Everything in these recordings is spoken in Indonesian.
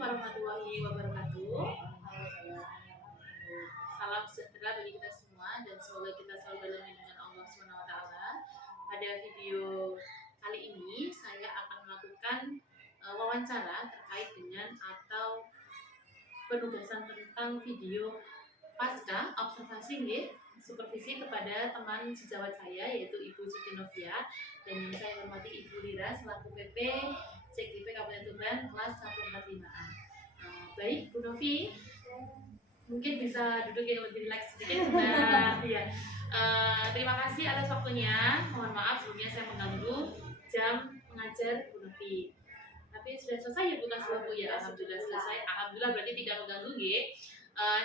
warahmatullahi wabarakatuh. Salam sejahtera bagi kita semua dan semoga kita selalu dalam lindungan Allah SWT. Pada video kali ini saya akan melakukan wawancara terkait dengan atau penugasan tentang video pasca observasi supervisi kepada teman sejawat saya yaitu Ibu Siti Novia dan yang saya hormati Ibu Lira selaku PP CGP Kabupaten Tuban kelas 145A. Baik Bu Novi, mungkin bisa duduk yang lebih rileks sedikit. Nah, ya. Terima kasih atas waktunya. Mohon maaf sebelumnya saya mengganggu jam mengajar Bu Novi. Tapi sudah selesai ya Bu Bu ya. Alhamdulillah selesai. Alhamdulillah berarti tidak mengganggu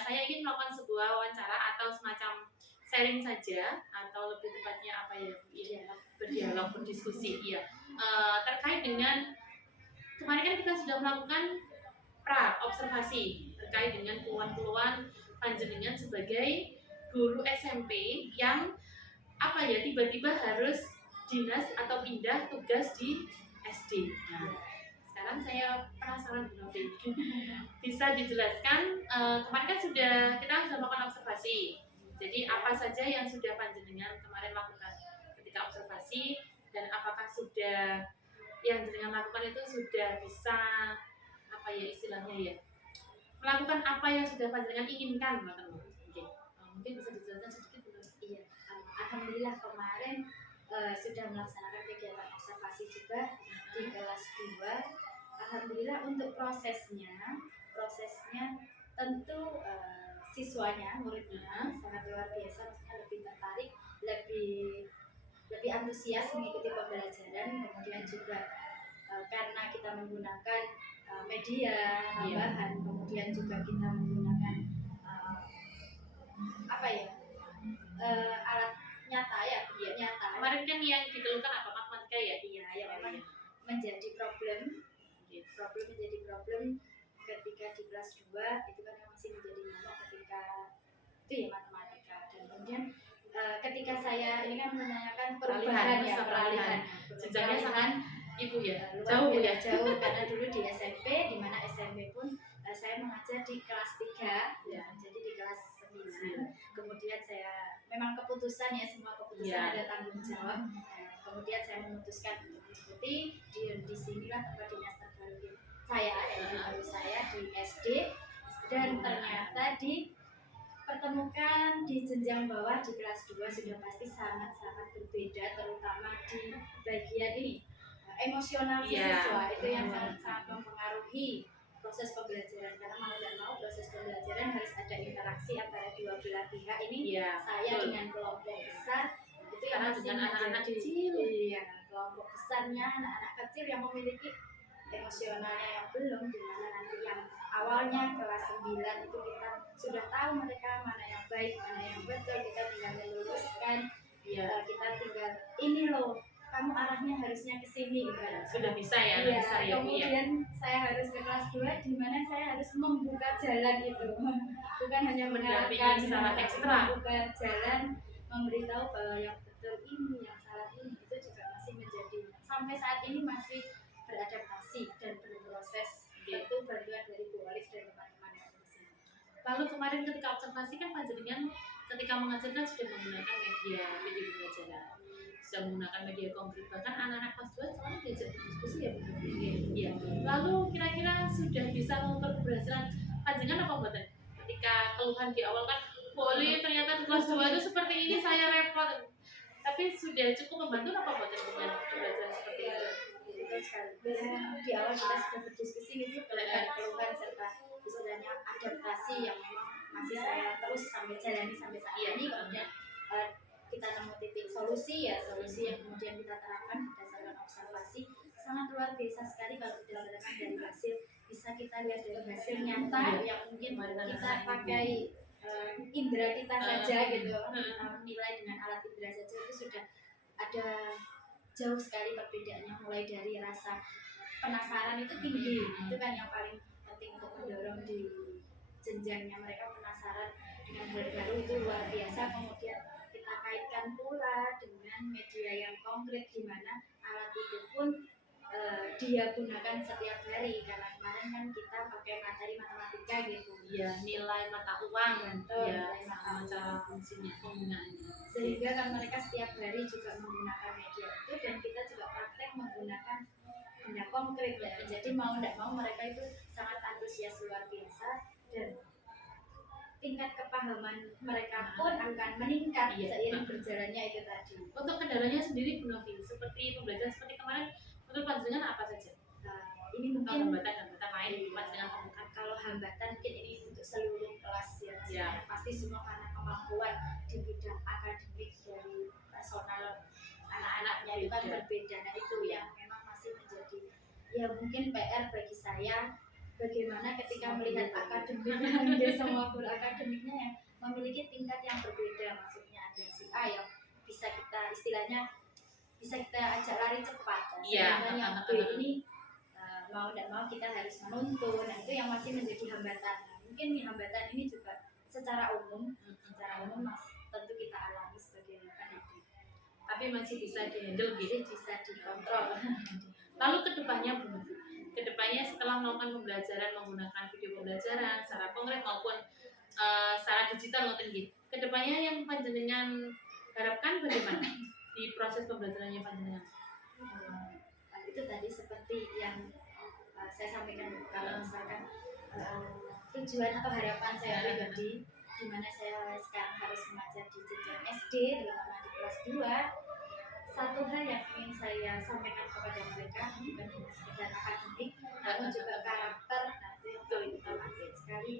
saya ingin melakukan sebuah wawancara atau semacam sharing saja atau lebih tepatnya apa ya Bu? Berdialog, berdiskusi ya. Terkait dengan kemarin kan kita sudah melakukan pra observasi terkait dengan keluhan-keluhan panjenengan sebagai guru SMP yang apa ya tiba-tiba harus dinas atau pindah tugas di SD. Nah, sekarang saya penasaran Bu Novi, bisa dijelaskan kemarin kan kita sudah melakukan observasi. Jadi apa saja yang sudah panjenengan kemarin lakukan ketika observasi dan apakah sudah yang jenengan lakukan itu sudah bisa apa ya istilahnya ya melakukan apa yang sudah panjenengan inginkan mungkin bisa dijelaskan sedikit Bu. Iya, alhamdulillah kemarin sudah melaksanakan kegiatan observasi juga di kelas 2. Alhamdulillah untuk prosesnya tentu siswanya, muridnya sangat luar biasa, maksudnya lebih tertarik, lebih antusias mengikuti pembelajaran. Kemudian juga karena kita menggunakan media tambahan, kemudian juga kita menggunakan alat nyata ya, nyata. Kemarin kan yang dikeluhkan apa matematika ya? Iya, yang memang menjadi problem ketika di kelas 2 itu kan masih menjadi momok ketika itu ya matematika. Dan kemudian ketika saya ini kan menanyakan peralihan jenjangnya sangat Ibu ya jauh karena dulu di SMP, di mana SMP pun saya mengajar di kelas 3 ya, jadi di kelas 9. Kemudian saya memang keputusan ya, semua keputusan ada tanggung jawab. Kemudian saya memutuskan untuk mengikuti di sinilah tempat dinas terbaru saya di SD, dan ternyata dipertemukan di jenjang bawah di kelas 2 sudah pasti sangat-sangat berbeda, terutama di bagian ini emosional siswa itu yang sangat mempengaruhi proses pembelajaran, karena mau dan mau proses pembelajaran harus ada interaksi antara dua belah pihak ini. Saya dengan kelompok besar itu yang masih dengan anak-anak kecil, kelompok besarnya anak-anak kecil yang memiliki emosionalnya yang belum, dimana nanti yang awalnya kelas 9 itu kita sudah tahu mereka mana yang baik, mana yang betul, kita tinggal meluruskan, kita tinggal ini loh kamu arahnya harusnya ke sini sudah bisa ya. Kemudian saya harus ke kelas 2 di mana saya harus membuka jalan itu, bukan hanya mengarahkan, secara ekstra, membuka jalan, memberitahu bahwa yang betul ini, yang salah ini, itu juga masih menjadi sampai saat ini masih beradaptasi dan berproses. Itu bantuan dari Bu Alif dan teman-teman yang di sini. Lalu kemarin ketika observasi kan panjenengan ketika mengajarkan sudah menggunakan media pembelajaran, sudah menggunakan media konkret, bahkan anak-anak kelas 2 selalu diajak berdiskusi ya Bu. Iya. Lalu kira-kira sudah bisa mengukur keberhasilan panjenengan apa buatan? Ketika keluhan di awal kan boleh ternyata di kelas 2 itu seperti ini saya repot. Tapi sudah cukup membantu apa buatan dengan pembelajaran seperti itu? Betul sekali. Di awal kita sudah berdiskusi gitu keluhan serta istilahnya adaptasi yang memang masih saya terus jalani sampai saat ini. Kemudian kita nemu titik solusi yang kemudian kita terapkan berdasarkan observasi. Sangat luar biasa sekali kalau berdasarkan dari hasil, bisa kita lihat dari hasil nyata yang mungkin kita pakai indera kita saja gitu, nilai dengan alat indera saja itu sudah ada jauh sekali perbedaannya, mulai dari rasa penasaran itu tinggi, itu kan yang paling penting untuk mendorong di jenjangnya mereka penasaran dengan hal baru itu luar biasa. Kemudian kita kaitkan pula dengan media yang konkret di mana alat itu pun dia gunakan setiap hari, karena kemarin kan kita pakai materi matematika gitu. Iya, nilai mata uang, Betul, ya, nilai mata sama uang. cara fungsinya penggunaannya. Sehingga kan mereka setiap hari juga menggunakan media itu, dan kita juga praktek menggunakan benda konkret ya. Jadi mau tidak mau mereka itu sangat antusias luar biasa, dan tingkat kepahaman mereka pun akan meningkat seiring berjalannya itu tadi. Untuk kendalanya sendiri Bu Novi, seperti pembelajaran seperti kemarin, menurut panjenengan apa saja? Ini mungkin hambatan-hambatan lain panjenengan temukan. Kalau hambatan mungkin ini untuk seluruh kelas ya. Pasti semua karena kemampuan di bidang akademik dari personal anak-anaknya itu kan berbeda. Nah itu yang memang masih menjadi ya mungkin PR bagi saya, bagaimana ketika melihat akademiknya semua guru akademiknya yang memiliki tingkat yang berbeda. Maksudnya ada si A yang bisa kita istilahnya bisa kita ajak lari cepat, sedangkan yang B ini mau tidak mau kita harus menuntun. Nah itu yang masih menjadi hambatan. Nah, mungkin hambatan ini juga secara umum mas tentu kita alami sebagai pendidik, tapi masih bisa dihandle gitu, bisa dikontrol. Lalu kedepannya Bu Novi, kedepannya setelah melakukan pembelajaran menggunakan video pembelajaran secara konkret maupun secara digital gitu, kedepannya yang panjenengan harapkan bagaimana di proses pembelajarannya panjenengan? Itu tadi seperti yang saya sampaikan, kalau misalkan tujuan atau harapan saya pribadi, di mana saya sekarang harus mengajar di jenjang SD, terutama di kelas 2, satu hal yang ingin saya sampaikan kepada mereka bukan hanya sekedar akademik, namun juga karakter. Nah itu penting sekali,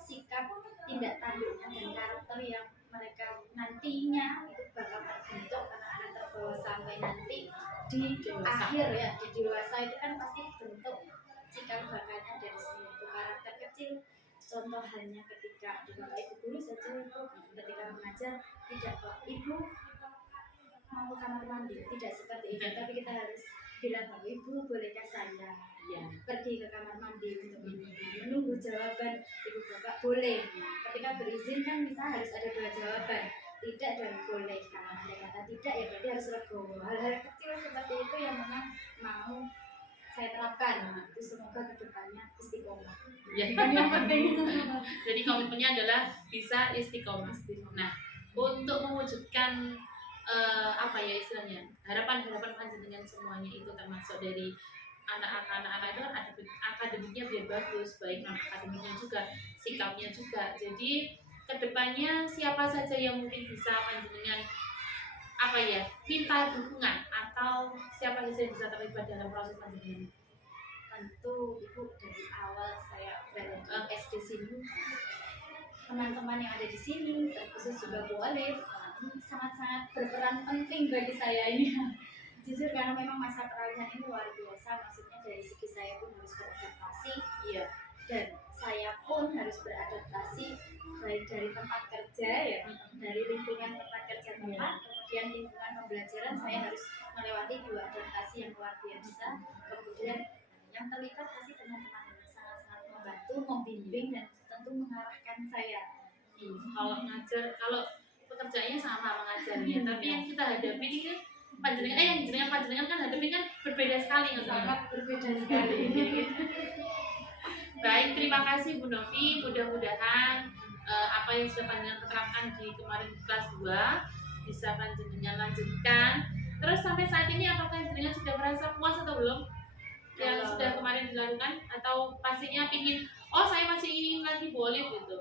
sikap, tindak tanduknya dan karakter yang mereka nantinya itu bakal terbentuk anak-anak terbawa sampai nanti di akhir ya, di dewasa itu kan pasti bentuk cikal bakalnya dari sini. Itu karakter kecil, contoh hanya ketika di bapak ibu guru saja itu ketika mengajar tidak kok ibu mau ke kamar mandi, tidak seperti itu, tapi kita harus bilang bahwa ibu bolehkah saya pergi ke kamar mandi untuk menunggu jawaban ibu bapak boleh. Ketika berizin kan bisa harus ada dua jawaban, tidak dan boleh. Kalau ada kata tidak ya berarti harus legowo. Hal-hal kecil seperti itu yang memang mau saya terapkan. Itu semoga kedepannya istiqomah. Ya. Jadi komitmennya adalah bisa istiqomah. Nah, untuk mewujudkan apa ya istilahnya, harapan-harapan panjenengan semuanya itu termasuk dari anak-anak itu kan akademiknya biar bagus, baik non akademiknya juga, sikapnya juga. Jadi kedepannya siapa saja yang mungkin bisa panjenengan apa ya minta dukungan, atau siapa saja yang bisa terlibat dalam proses panjenengan? Tentu ibu dari awal saya berada di SD sini, teman-teman yang ada di sini terkhusus juga Bu Alif sangat-sangat berperan penting bagi saya ini. Jujur karena memang masa peralihan ini luar biasa, maksudnya dari segi saya pun harus beradaptasi, dan saya pun harus beradaptasi baik dari tempat kerja ya, dari lingkungan tempat kerja tempat, kemudian lingkungan pembelajaran saya harus melewati dua adaptasi yang luar biasa. Kemudian yang terlibat pasti teman-teman sangat-sangat membantu, membimbing dan tentu mengarahkan saya. Kalau ngajar, kalau pekerjaannya sama mengajarnya, tapi yang kita hadapi ini kan panjenengan kan hadapi kan berbeda sekali, sangat berbeda sekali. Baik, terima kasih Bu Novi. Mudah-mudahan apa yang sudah panjenengan terapkan di kemarin di kelas 2 bisa panjenengan lanjutkan. Terus sampai saat ini apakah panjenengan sudah merasa puas atau belum yang sudah kemarin dilakukan, atau pastinya pingin saya masih ingin lagi boleh gitu?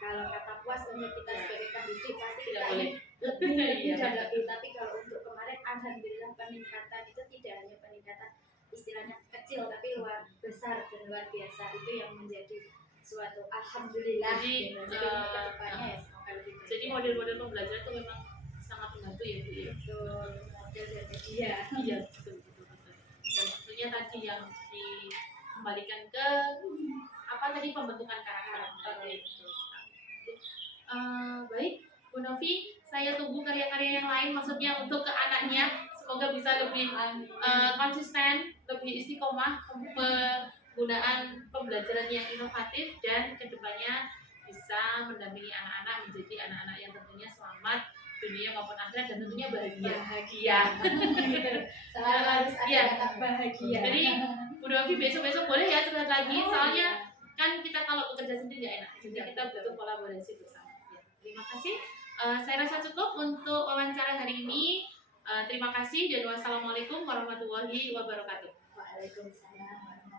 Kalau kata puas untuk kita sebagai pendidik pasti tidak boleh lebih, tapi kalau untuk kemarin alhamdulillah peningkatan itu tidak hanya peningkatan istilahnya kecil tapi luar besar dan luar biasa. Itu yang menjadi suatu alhamdulillah. Jadi kedepannya ya semoga lebih baik. Jadi model-model pembelajaran itu memang sangat membantu ya Bu ya. Betul, model dan media. Iya betul. Dan tentunya tadi yang dikembalikan ke apa tadi, pembentukan karakter. Baik Bu Novi, saya tunggu karya-karya yang lain, maksudnya untuk ke anaknya, semoga bisa lebih konsisten, lebih istiqomah penggunaan pembelajaran yang inovatif, dan kedepannya bisa mendampingi anak-anak menjadi anak-anak yang tentunya selamat dunia maupun akhirat, dan tentunya bahagia. Gitu. Selalu harus ada Iya. kata bahagia. Jadi Bu Novi besok-besok boleh ya curhat lagi, soalnya kan kita kalau bekerja sendiri nggak enak, jadi kita butuh kolaborasi bersama. Ya, terima kasih. Saya rasa cukup untuk wawancara hari ini. Terima kasih dan wassalamualaikum warahmatullahi wabarakatuh. Waalaikumsalam.